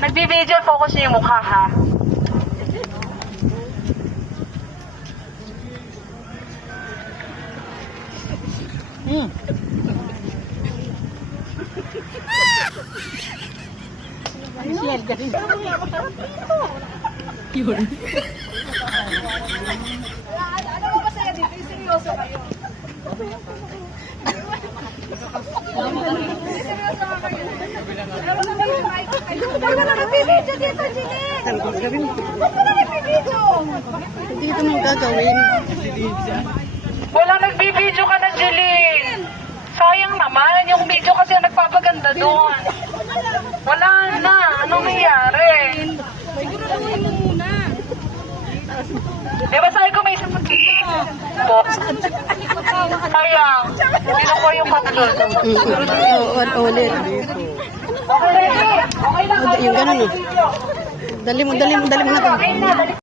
Nagbibideo, focus niyo yung mukha, ha? Yun. Ano ba masaya dito? Seryoso kayo. Seryoso ka kayo. Ano ba yung mic? Ba't ka na nagbibideo dito, Jeline? Ba't ka na nagbibideo? Hindi ito nang gagawin. Wala, nagbibideo ka na, Jeline. Sayang naman, yung video kasi ang nagpapaganda doon. Wala na, anong nangyari? Siguraduhin mo muna. Di ba sabi ko may isang pagkikita? Po. Sayang, hindi ko yung pagkakita. Oo, ulit. Okay lang, Yung ganun, oh. Dali mo na. Okay na.